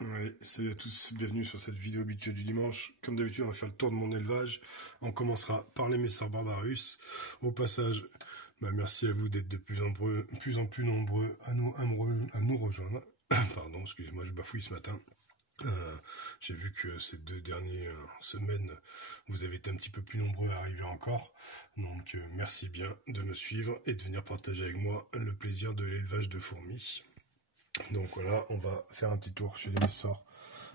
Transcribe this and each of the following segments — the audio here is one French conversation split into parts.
Ouais, salut à tous, bienvenue sur cette vidéo habituelle du dimanche. Comme d'habitude, on va faire le tour de mon élevage. On commencera par les Messards Barbarus. Au passage, merci à vous d'être de plus en plus nombreux à nous rejoindre. Pardon, excusez-moi, je bafouille ce matin. J'ai vu que ces 2 dernières semaines, vous avez été un petit peu plus nombreux à arriver encore. Donc, merci bien de me suivre et de venir partager avec moi le plaisir de l'élevage de fourmis. Donc voilà, on va faire un petit tour chez les Messards,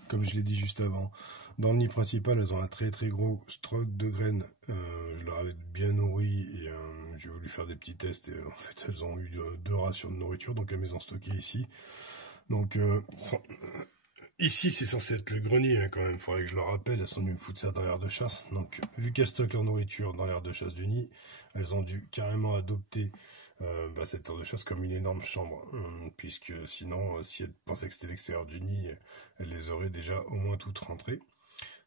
comme je l'ai dit juste avant. Dans le nid principal, elles ont un très gros stock de graines. Je leur avais bien nourri et j'ai voulu faire des petits tests. Et en fait, elles ont eu 2 rations de nourriture, donc elles m'ont stocké ici. Donc ici, c'est censé être le grenier hein, quand même. Il faudrait que je leur rappelle, elles sont venues me foutre ça dans l'aire de chasse. Donc vu qu'elles stockent leur nourriture dans l'aire de chasse du nid, elles ont dû carrément adopter cette aire de chasse comme une énorme chambre, puisque sinon, si elles pensaient que c'était l'extérieur du nid, elles les auraient déjà au moins toutes rentrées.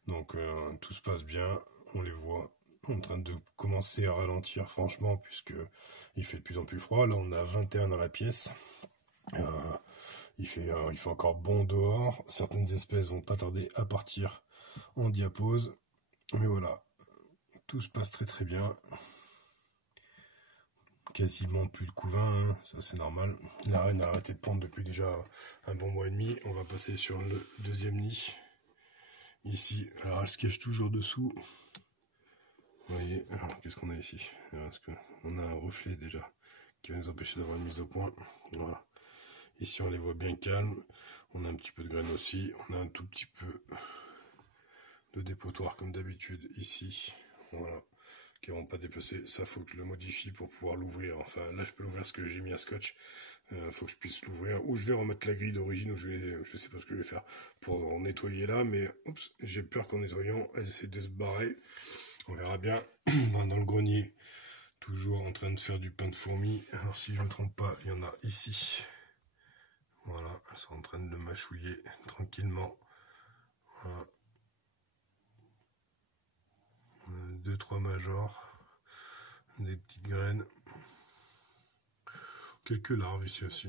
Donc tout se passe bien, on les voit en train de commencer à ralentir franchement, puisque il fait de plus en plus froid. Là on a 21 dans la pièce, il fait encore bon dehors, certaines espèces vont pas tarder à partir en diapause, mais voilà, tout se passe très bien. Quasiment plus de couvain, hein, ça c'est normal. La reine a arrêté de pondre depuis déjà un bon mois et demi. On va passer sur le deuxième nid. Ici, alors elle se cache toujours dessous. Vous voyez, alors qu'est-ce qu'on a ici? On a un reflet déjà qui va nous empêcher d'avoir une mise au point. Voilà. Ici on les voit bien calmes. On a un petit peu de graines aussi. On a un tout petit peu de dépotoir comme d'habitude ici. Voilà. Qui n'ont pas déplacé, ça faut que je le modifie pour pouvoir l'ouvrir. Enfin là je peux l'ouvrir parce que j'ai mis un scotch, faut que je puisse l'ouvrir, ou je vais remettre la grille d'origine, ou je sais pas ce que je vais faire pour nettoyer là, mais oups, j'ai peur qu'en nettoyant elle essaie de se barrer, on verra bien. Dans le grenier, toujours en train de faire du pain de fourmis, alors si je ne me trompe pas, il y en a ici, voilà, elles sont en train de le mâchouiller tranquillement, voilà. 2-3 majors, des petites graines, quelques larves ici aussi.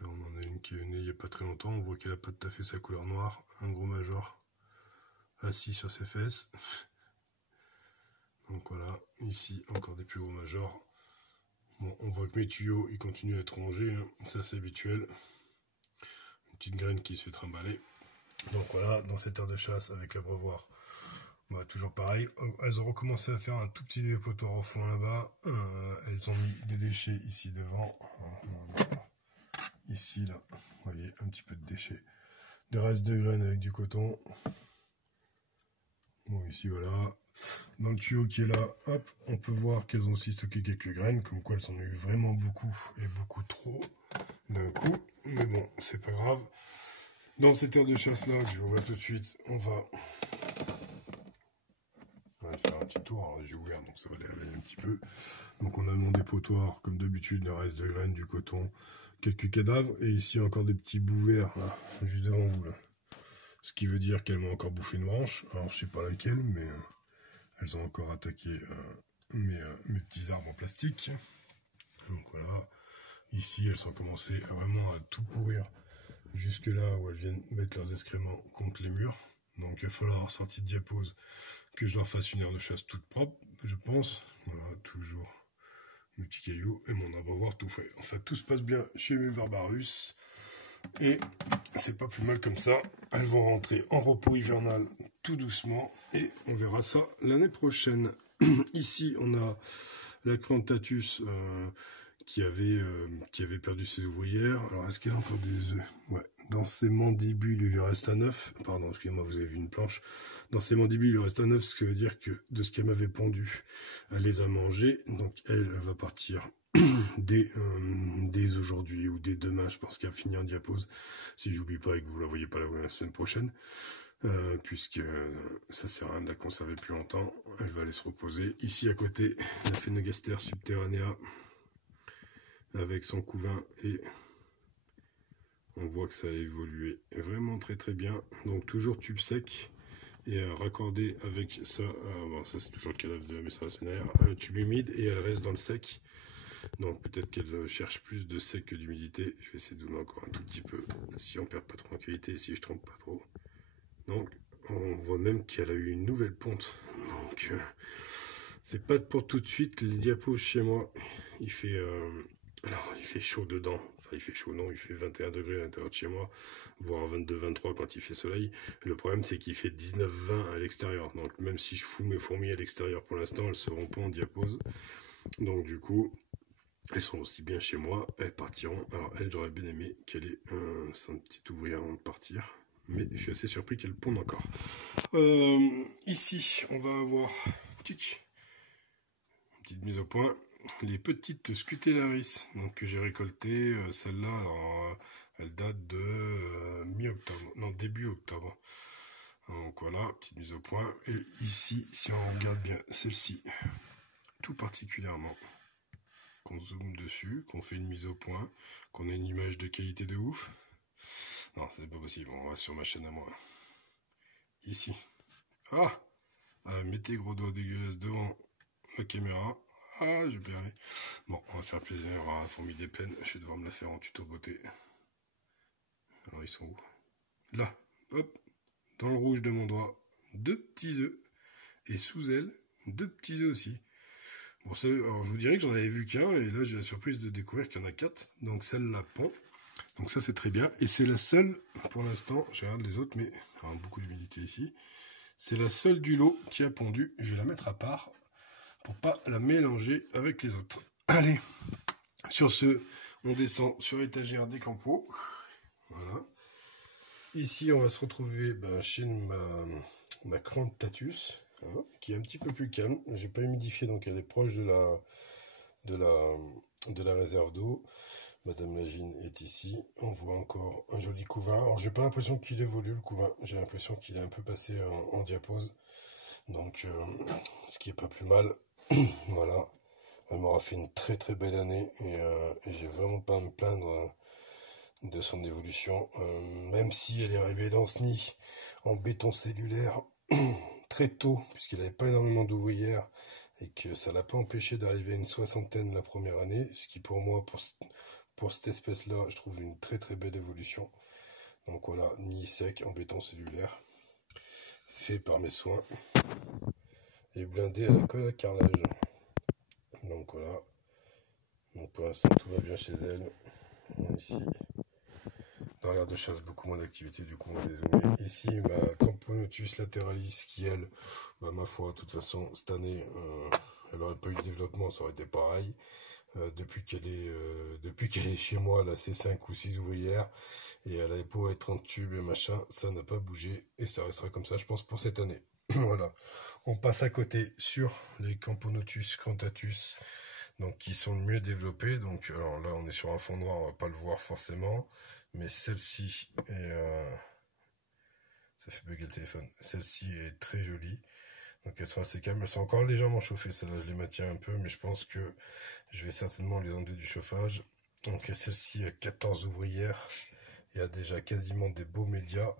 Là on en a une qui est née il n'y a pas très longtemps, on voit qu'elle n'a pas tout à fait sa couleur noire, un gros major assis sur ses fesses. Donc voilà, ici encore des plus gros majors. Bon, on voit que mes tuyaux ils continuent à être rongés, hein. Ça c'est habituel. Une petite graine qui se fait trimballer. Donc voilà, dans cette aire de chasse avec l'abreuvoir, toujours pareil, elles ont recommencé à faire un tout petit dépotoir au fond là-bas. Elles ont mis des déchets ici devant. Ici, là, vous voyez, un petit peu de déchets. Des restes de graines avec du coton. Bon, ici, voilà. Dans le tuyau qui est là, hop, on peut voir qu'elles ont aussi stocké quelques graines, comme quoi elles en ont eu vraiment beaucoup, et beaucoup trop d'un coup. Mais bon, c'est pas grave. Dans cette aire de chasse-là, je vous vois tout de suite, on va faire un petit tour. Alors, j'ai ouvert, donc ça va les réveiller un petit peu. Donc, on a mon dépotoir, comme d'habitude, le reste de graines, du coton, quelques cadavres, et ici encore des petits bouts verts, là, juste devant vous, là. Ce qui veut dire qu'elles m'ont encore bouffé une branche. Alors, je sais pas laquelle, mais elles ont encore attaqué mes petits arbres en plastique. Donc voilà. Ici, elles ont commencé vraiment à tout pourrir jusque là où elles viennent mettre leurs excréments contre les murs. Donc il va falloir, sortie de diapose, que je leur fasse une aire de chasse toute propre, je pense. Voilà, toujours mes petits cailloux et mon abreuvoir tout fait. Enfin, tout se passe bien chez mes Barbarus. Et c'est pas plus mal comme ça. Elles vont rentrer en repos hivernal tout doucement. Et on verra ça l'année prochaine. Ici, on a la Crantatus qui avait perdu ses ouvrières. Alors, est-ce qu'elle a encore des œufs? Ouais. Dans ses mandibules, il lui reste un œuf. Pardon, excusez-moi, vous avez vu une planche. Dans ses mandibules, il lui reste un œuf, ce qui veut dire que de ce qu'elle m'avait pondu, elle les a mangés. Donc, elle va partir dès aujourd'hui ou dès demain, je pense qu'elle a fini en diapose. Si j'oublie pas et que vous la voyez pas la semaine prochaine. Puisque ça sert à rien de la conserver plus longtemps. Elle va aller se reposer. Ici, à côté, la Phénogaster subterranea, avec son couvain, et on voit que ça a évolué vraiment très bien. Donc toujours tube sec et raccordé avec ça. Bon, ça c'est toujours le cadavre de la Messards, un tube humide, et elle reste dans le sec. Donc peut-être qu'elle cherche plus de sec que d'humidité. Je vais essayer de donner encore un tout petit peu, si on perd pas trop en qualité, si je trompe pas trop. Donc on voit même qu'elle a eu une nouvelle ponte. Donc c'est pas pour tout de suite. Les diapos chez moi, il fait alors il fait chaud dedans. Enfin il fait chaud, non, il fait 21 degrés à l'intérieur de chez moi, voire 22-23 quand il fait soleil. Le problème c'est qu'il fait 19-20 à l'extérieur. Donc même si je fous mes fourmis à l'extérieur pour l'instant, elles seront pas en diapose. Donc du coup, elles sont aussi bien chez moi, elles partiront. Alors elles, j'aurais bien aimé qu'elle ait un petit ouvrier avant de partir. Mais je suis assez surpris qu'elle pondent encore. Ici, on va avoir une petite mise au point. Les petites Scutellaris donc, que j'ai récoltées. Celle-là, alors elle date de mi-octobre. Non, début octobre. Donc voilà, petite mise au point. Et ici, si on regarde bien celle-ci, tout particulièrement, qu'on zoome dessus, qu'on fait une mise au point, qu'on ait une image de qualité de ouf. Non, c'est pas possible, on reste sur ma chaîne à moi. Ici. Ah, mettez gros doigt dégueulasse devant la caméra. Ah, je vais y aller. Bon, on va faire plaisir à Fourmi des Plaines. Je vais devoir me la faire en tuto beauté. Alors, ils sont où? Là, hop, dans le rouge de mon doigt, 2 petits œufs. Et sous elle, 2 petits œufs aussi. Bon, ça, alors je vous dirais que j'en avais vu qu'un, et là j'ai la surprise de découvrir qu'il y en a 4. Donc celle-là pond. Donc ça c'est très bien. Et c'est la seule, pour l'instant, je regarde les autres, mais il y a beaucoup d'humidité ici. C'est la seule du lot qui a pondu. Je vais la mettre à part pour pas la mélanger avec les autres. Allez, sur ce, on descend sur l'étagère des campos. Voilà. Ici, on va se retrouver chez ma Crantatus, hein, qui est un petit peu plus calme. J'ai pas humidifié, donc elle est proche de la réserve d'eau. Madame Lagine est ici. On voit encore un joli couvain. Alors, j'ai pas l'impression qu'il évolue, le couvain. J'ai l'impression qu'il est un peu passé en diapose. Donc, ce qui est pas plus mal. Voilà. Elle m'aura fait une très très belle année. Et j'ai vraiment pas à me plaindre de son évolution. Même si elle est arrivée dans ce nid en béton cellulaire très tôt, puisqu'elle n'avait pas énormément d'ouvrières. Et que ça l'a pas empêché d'arriver à une 60aine la première année. Ce qui pour moi, pour cette espèce-là, je trouve une très très belle évolution. Donc voilà, nid sec en béton cellulaire, fait par mes soins, et blindé à la colle à carrelage. Donc voilà, donc pour l'instant tout va bien chez elle. Ici, dans l'air de chasse, beaucoup moins d'activité, du coup on va dézoomer. Ici, ma Camponotus lateralis, qui elle, ma foi, de toute façon, cette année, elle n'aurait pas eu de développement, ça aurait été pareil. Depuis qu'elle est chez moi, elle a ses 5 ou 6 ouvrières, et elle a beau être 30 tubes et machin, ça n'a pas bougé, et ça restera comme ça, je pense, pour cette année. Voilà. On passe à côté sur les Camponotus Crantatus, donc qui sont le mieux développés. Donc, alors là, on est sur un fond noir, on va pas le voir forcément, mais celle-ci est... ça fait bugger le téléphone. Celle-ci est très jolie. Donc elles sont assez calmes, elles sont encore légèrement chauffées, celle-là je les maintiens un peu, mais je pense que je vais certainement les enlever du chauffage. Donc celle-ci a 14 ouvrières, il y a déjà quasiment des beaux médias.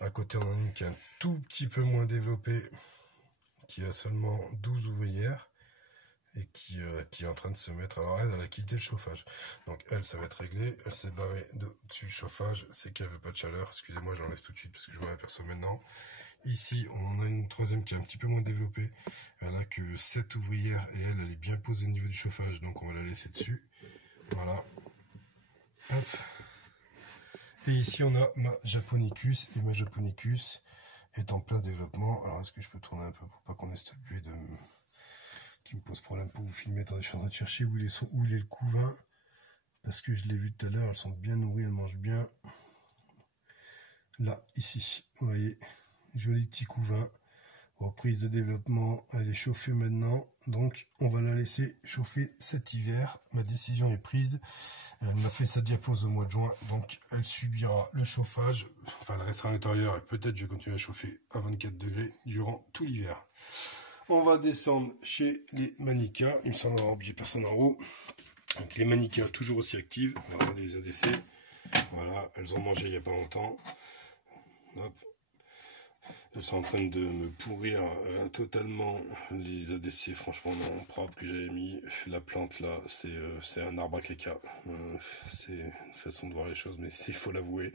À côté on en a une qui est un tout petit peu moins développée, qui a seulement 12 ouvrières, et qui est en train de se mettre, alors elle a quitté le chauffage. Donc elle, ça va être réglé, elle s'est barrée dessus le chauffage, c'est qu'elle veut pas de chaleur, excusez-moi j'enlève tout de suite parce que je vois l'aperçois maintenant. Ici, on a une troisième qui est un petit peu moins développée. Elle a que 7 ouvrières et elle est bien posée au niveau du chauffage. Donc, on va la laisser dessus. Voilà. Hop. Et ici, on a ma Japonicus. Et ma Japonicus est en plein développement. Alors, est-ce que je peux tourner un peu pour pas qu'on ait cette buée qui me pose problème pour vous filmer? Attendez, je suis en train de chercher où il est le couvain. Parce que je l'ai vu tout à l'heure. Elles sont bien nourries, elles mangent bien. Là, ici, vous voyez. Joli petit couvain, reprise de développement, elle est chauffée maintenant, donc on va la laisser chauffer cet hiver. Ma décision est prise, elle m'a fait sa diapose au mois de juin, donc elle subira le chauffage, enfin elle restera à l'intérieur et peut-être je vais continuer à chauffer à 24 degrés durant tout l'hiver. On va descendre chez les Manicas, il me semble avoir oublié personne en haut. Donc les Manicas toujours aussi actives, voilà les ADC, voilà, elles ont mangé il n'y a pas longtemps. Hop. elles sont en train de me pourrir totalement les ADC, franchement non propre que j'avais mis. La plante là, c'est un arbre à caca. C'est une façon de voir les choses, mais il faut l'avouer.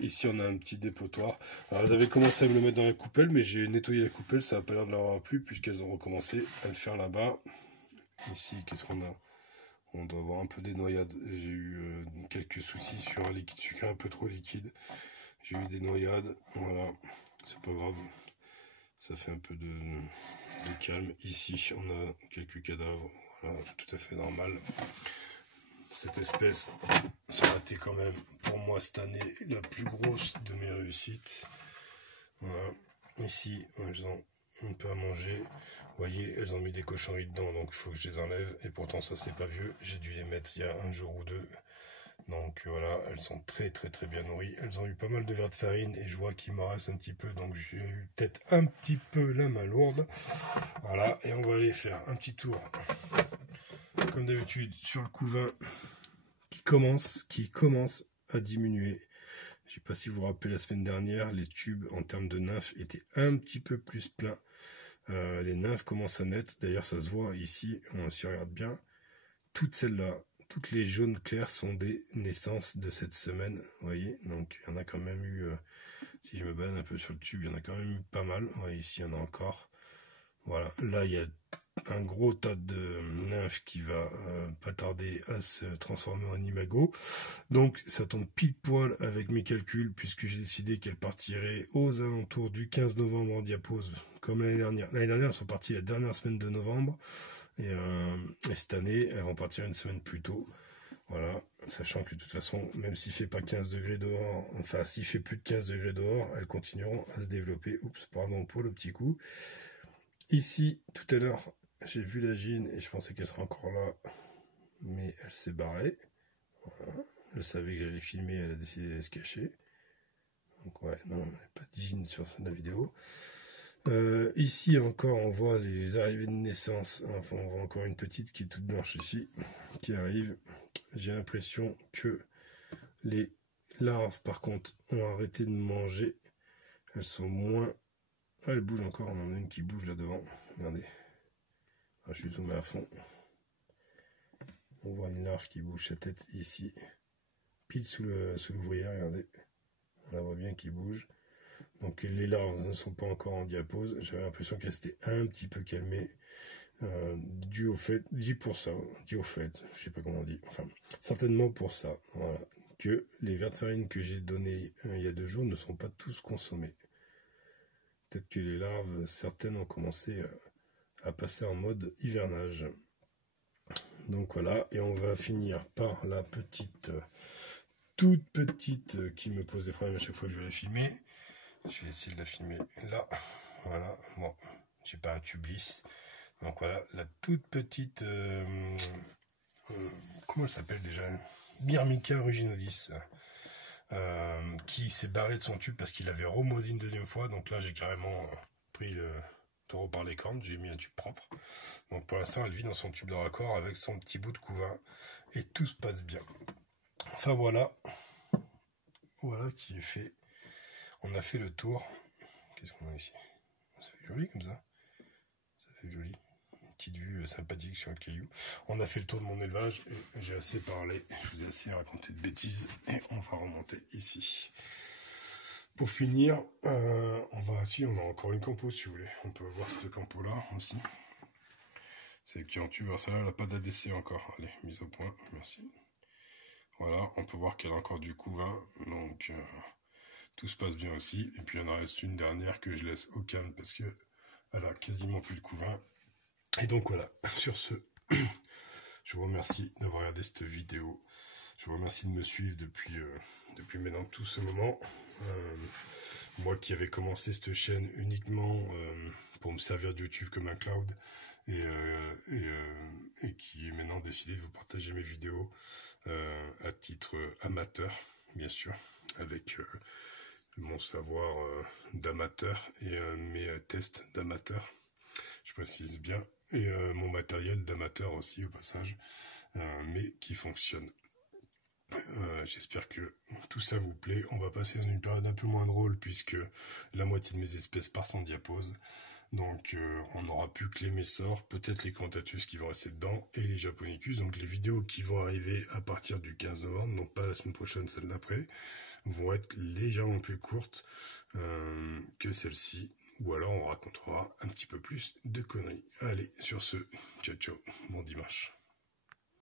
Ici on a un petit dépotoir. Alors j'avais commencé à me le mettre dans la coupelle, mais j'ai nettoyé la coupelle, ça n'a pas l'air de leur avoir plu puisqu'elles ont recommencé à le faire là-bas. Ici, qu'est-ce qu'on a? On doit avoir un peu des noyades. J'ai eu quelques soucis sur un liquide sucré un peu trop liquide. J'ai eu des noyades, voilà, c'est pas grave. Ça fait un peu de calme. Ici, on a quelques cadavres, voilà, tout à fait normal. Cette espèce, ça a été quand même, pour moi, cette année, la plus grosse de mes réussites. Voilà. Ici, elles ont un peu à manger. Vous voyez, elles ont mis des cochonneries dedans, donc il faut que je les enlève. Et pourtant, ça, c'est pas vieux. J'ai dû les mettre il y a un jour ou deux. Donc voilà, elles sont très bien nourries. Elles ont eu pas mal de verre de farine et je vois qu'il m'en reste un petit peu. Donc j'ai eu peut-être un petit peu la main lourde. Voilà, et on va aller faire un petit tour, comme d'habitude, sur le couvain qui commence à diminuer. Je ne sais pas si vous vous rappelez, la semaine dernière, les tubes en termes de nymphes étaient un petit peu plus pleins. Les nymphes commencent à naître. D'ailleurs, ça se voit ici, on s'y regarde bien. Toutes celles-là, toutes les jaunes clairs sont des naissances de cette semaine. Vous voyez, donc il y en a quand même eu, si je me balade un peu sur le tube, il y en a quand même eu pas mal. Vous voyez, ici, il y en a encore. Voilà, là, il y a un gros tas de nymphes qui va pas tarder à se transformer en imago. Donc ça tombe pile poil avec mes calculs puisque j'ai décidé qu'elles partiraient aux alentours du 15 novembre en diapose comme l'année dernière. L'année dernière, elles sont parties la dernière semaine de novembre et cette année, elles vont partir une semaine plus tôt. Voilà, sachant que de toute façon, même s'il fait pas 15 degrés dehors, enfin s'il fait plus de 15 degrés dehors, elles continueront à se développer. Oups, pardon pour le petit coup. Ici, tout à l'heure, j'ai vu la Gine et je pensais qu'elle serait encore là, mais elle s'est barrée. Voilà. Je savais que j'allais filmer, elle a décidé d'aller se cacher. Donc ouais, non, il n'y a pas de Gine sur la vidéo. Ici encore, on voit les arrivées de naissance. Enfin, on voit encore une petite qui est toute blanche ici, qui arrive. J'ai l'impression que les larves, par contre, ont arrêté de manger. Elles sont moins... Ah, elles bougent encore, on en a une qui bouge là devant. Regardez. Ah, je suis zoomé à fond. On voit une larve qui bouge sa tête ici. Pile sous l'ouvrière, regardez. On la voit bien qui bouge. Donc les larves ne sont pas encore en diapose. J'avais l'impression qu'elles s'étaient un petit peu calmées. Dû au fait, je sais pas comment on dit. Enfin, certainement pour ça. Voilà. Que les verres de farine que j'ai donnés il y a 2 jours ne sont pas tous consommés. Peut-être que les larves, certaines ont commencé à passer en mode hivernage. Donc voilà, et on va finir par la petite, toute petite, qui me pose des problèmes à chaque fois que je vais la filmer. Je vais essayer de la filmer là. Voilà, bon, j'ai pas un tube lisse. Donc voilà, la toute petite, comment elle s'appelle déjà? Myrmica ruginodis. Qui s'est barré de son tube parce qu'il avait remoisi une deuxième fois. Donc là, j'ai carrément pris le taureau par les cornes. J'ai mis un tube propre. Donc pour l'instant, elle vit dans son tube de raccord avec son petit bout de couvain. Et tout se passe bien. Enfin voilà. Voilà qui est fait. On a fait le tour. Qu'est-ce qu'on a ici? Ça fait joli comme ça. Ça fait joli. Une petite vue sympathique sur le caillou. On a fait le tour de mon élevage. Et j'ai assez parlé. Je vous ai assez raconté de bêtises. Et on va remonter ici. Pour finir, on a encore une campo si vous voulez. On peut voir cette campo là aussi. C'est qui en tue. Alors celle-là, elle n'a pas d'ADC encore. Allez, mise au point. Merci. Voilà, on peut voir qu'elle a encore du couvain. Donc, tout se passe bien aussi. Et puis, il en reste une dernière que je laisse au calme parce que elle a quasiment plus de couvain. Et donc, voilà. Sur ce, je vous remercie d'avoir regardé cette vidéo. Je vous remercie de me suivre depuis maintenant tout ce moment. Moi qui avais commencé cette chaîne uniquement pour me servir de YouTube comme un cloud et qui est maintenant décidé de vous partager mes vidéos à titre amateur, bien sûr, avec mon savoir d'amateur et mes tests d'amateur, je précise bien, et mon matériel d'amateur aussi au passage, mais qui fonctionne. J'espère que tout ça vous plaît. On va passer dans une période un peu moins drôle puisque la moitié de mes espèces partent en diapause. Donc on n'aura plus que les messors, peut-être les Crantatus qui vont rester dedans et les Japonicus. Donc les vidéos qui vont arriver à partir du 15 novembre, donc pas la semaine prochaine, celle d'après, vont être légèrement plus courtes que celle-ci. Ou alors on racontera un petit peu plus de conneries. Allez, sur ce, ciao ciao, bon dimanche.